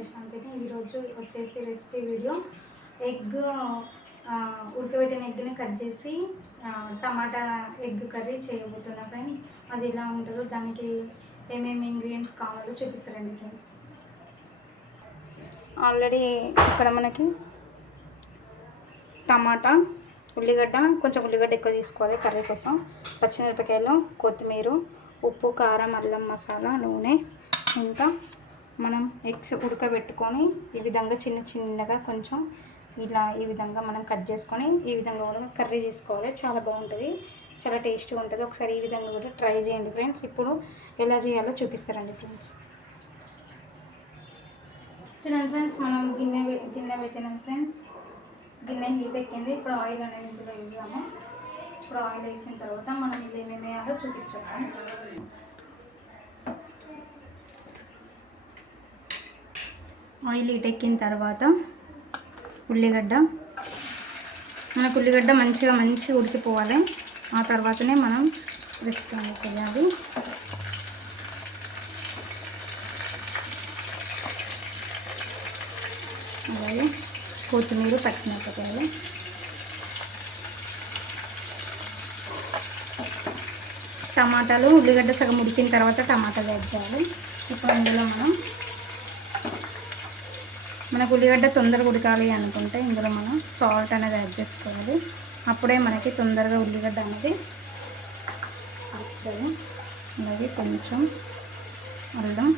ప్రశాంతిని. ఈరోజు వచ్చేసి recipe video egg ఉడకబెట్టిన ఎగ్ని కట్ చేసి టమాటా ఎగ్ కర్రీ చేయబోతున్నా ఫ్రెండ్స్. అది ఎలా ఉంటుందో దానికి ఏమేమి ఇంగ్రీడియంట్స్ కావాలో చూపిస్తారండి ఫ్రెండ్స్. ఆల్రెడీ ఇక్కడ మనకి టమాటా, ఉల్లిగడ్డ, కొంచెం ఉల్లిగడ్డ ఎక్కువ తీసుకోవాలి కర్రీ కోసం, పచ్చిమిరపకాయలు, కొత్తిమీర, ఉప్పు, కారం, అల్లం మసాలా, నూనె, ఇంకా మనం ఎగ్స్ ఉడకబెట్టుకొని ఈ విధంగా చిన్న చిన్నగా కొంచెం ఇలా ఈ విధంగా మనం కట్ చేసుకొని ఈ విధంగా కూడా కర్రీ చేసుకోవాలి. చాలా బాగుంటుంది, చాలా టేస్ట్గా ఉంటుంది. ఒకసారి ఈ విధంగా కూడా ట్రై చేయండి ఫ్రెండ్స్. ఇప్పుడు ఎలా చేయాలో చూపిస్తారండి ఫ్రెండ్స్. చూడండి ఫ్రెండ్స్, మనం గిన్నె పెట్టినాం ఫ్రెండ్స్. గిన్నె హీట్ ఎక్కింది. ఇప్పుడు ఆయిల్ అనేది ఇందులో వేయాము. ఇప్పుడు ఆయిల్ వేసిన తర్వాత మనం ఇది ఏమేమి వేయాలో చూపిస్తాం ఫ్రెండ్స్. ఆయిల్ హీట్ ఎక్కిన తర్వాత ఉల్లిగడ్డ, మనకు ఉల్లిగడ్డ మంచిగా ఉడికిపోవాలి. ఆ తర్వాతనే మనం రెసిపీ అనేది చేయాలి. అలాగే కొత్తిమీర, పచ్చిమిరపకాయలు, టమాటాలు, ఉల్లిగడ్డ సగం ఉడికిన తర్వాత టమాటాలు యాడ్ చేయాలి. ఇప్పుడు అందులో మనకు ఉల్లిగడ్డ తొందరగా ఉడకాలి అనుకుంటే ఇందులో మనం సాల్ట్ అనేది యాడ్ చేసుకోవాలి. అప్పుడే మనకి తొందరగా ఉల్లిగడ్డ అనేది ఉడుకుతుంది. అలాగే కొంచెం అల్లం,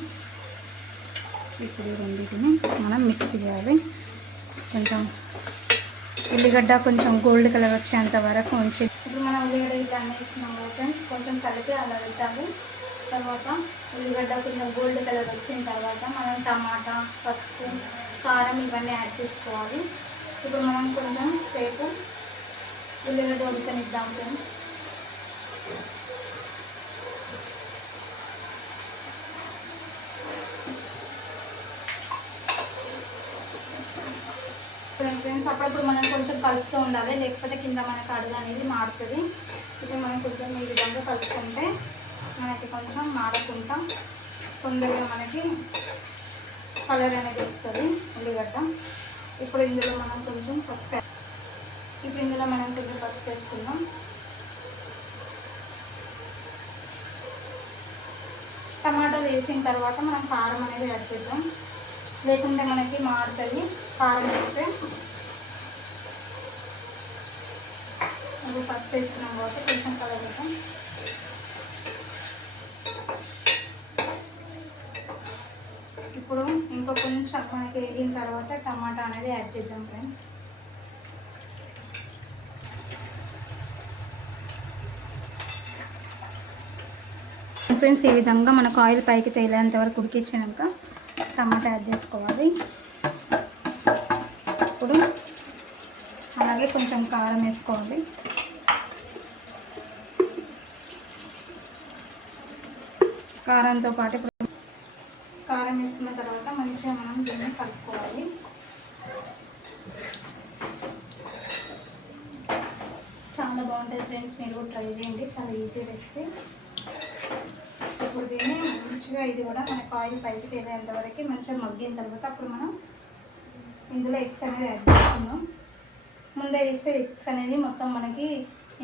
ఇప్పుడు రెండింటిని మనం మిక్స్ చేయాలి. కొంచెం ఉల్లిగడ్డ కొంచెం గోల్డ్ కలర్ వచ్చేంత వరకు ఉంచి ఇప్పుడు మనం ఉల్లిగడ్డ ఇట్లా వేసుకున్నాం కదా, కొంచెం కలిపి అలా పెట్టాలి. తర్వాత ఉల్లిగడ్డ కొంచెం గోల్డ్ కలర్ వచ్చిన తర్వాత మనం టమాటా, పసుపు, కారం ఇవన్నీ యాడ్ చేసుకోవాలి. ఇప్పుడు మనం కొంచెం సేపు ఉల్లిగడ్డ ఉడకనిద్దాం ఫ్రెండ్స్. ఫ్రెండ్స్ అప్పుడప్పుడు మనం కొంచెం కలుపుతూ ఉండాలి, లేకపోతే కింద మనకు అడుగు అనేది మారుతుంది. ఇప్పుడు మనం కొంచెం ఈ విధంగా కలుపుకుంటే మనకి కొంచెం మాడకుండా తొందరగా మనకి కలర్ అనేది వస్తుంది ఉల్లిగడ్డ. ఇప్పుడు ఇందులో మనం కొంచెం పసుపు వేసుకుందాం. టమాటా వేసిన తర్వాత మనం కారం అనేది యాడ్ చేద్దాం, లేకుంటే మనకి మారుతుంది కారం వేస్తే. పసుపు వేసుకున్నాం కాబట్టి కొంచెం కలర్ వేద్దాం. ఇప్పుడు ఇంకా కొంచెం మనకి వేగిన తర్వాత టమాటా అనేది యాడ్ చేద్దాం ఫ్రెండ్స్. ఫ్రెండ్స్ ఈ విధంగా మనకు ఆయిల్ పైకి తేలేంత వరకు ఉడికించాక టమాటా యాడ్ చేసుకోవాలి. ఇప్పుడు అలాగే కొంచెం కారం వేసుకోవాలి. కారంతో పాటు కారం వేసుకున్న తర్వాత మంచిగా మనం దీన్ని కలుపుకోవాలి. చాలా బాగుంటుంది ఫ్రెండ్స్, మీరు కూడా ట్రై చేయండి, చాలా ఈజీ రెసిపీ. ఇప్పుడు దీన్ని మంచిగా ఇది కూడా మనకు ఆయిల్ పైకి తేలేంత వరకు మంచిగా మగ్గిన తర్వాత అప్పుడు మనం ఇందులో ఎగ్స్ అనేది యాడ్ చేసుకున్నాం. ముందే వేస్తే ఎగ్స్ అనేది మొత్తం మనకి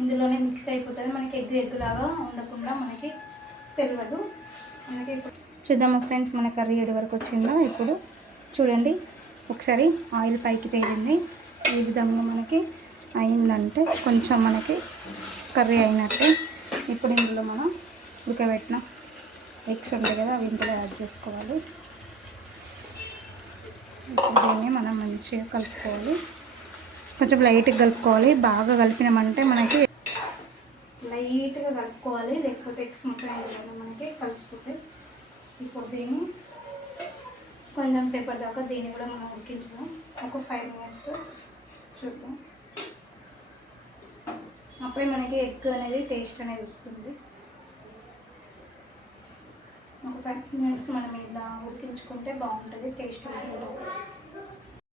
ఇందులోనే మిక్స్ అయిపోతుంది. మనకి ఎగ్ లాగా ఉండకుండా మనకి తెలియదు. మనకి చూద్దాము ఫ్రెండ్స్ మన కర్రీ ఏడు వరకు వచ్చిందో. ఇప్పుడు చూడండి, ఒకసారి ఆయిల్ పైకి తేలింది. ఈ విధంగా మనకి అయిందంటే కొంచెం మనకి కర్రీ అయినట్టే. ఇప్పుడు ఇందులో మనం ఉడకబెట్టిన ఎగ్స్ ఉంటాయి కదా, అవి ఇందులో యాడ్ చేసుకోవాలి. దీన్ని మనం మంచిగా కలుపుకోవాలి. కొంచెం లైట్గా కలుపుకోవాలి. బాగా కలిపినామంటే మనకి లైట్గా కలుపుకోవాలి, లేకపోతే ఎగ్స్ మొత్తం మనకి కలిసిపోతాయి. ఇప్పుడు దీన్ని కొంచెం సేపటి దాకా దీన్ని కూడా మనం ఉడికించుదాం. ఒక 5 minutes చూద్దాం. అప్పుడే మనకి ఎగ్ అనేది టేస్ట్ అనేది వస్తుంది. ఒక 5 minutes మనం ఇలా ఉడికించుకుంటే బాగుంటుంది, టేస్ట్ ఉంటుంది.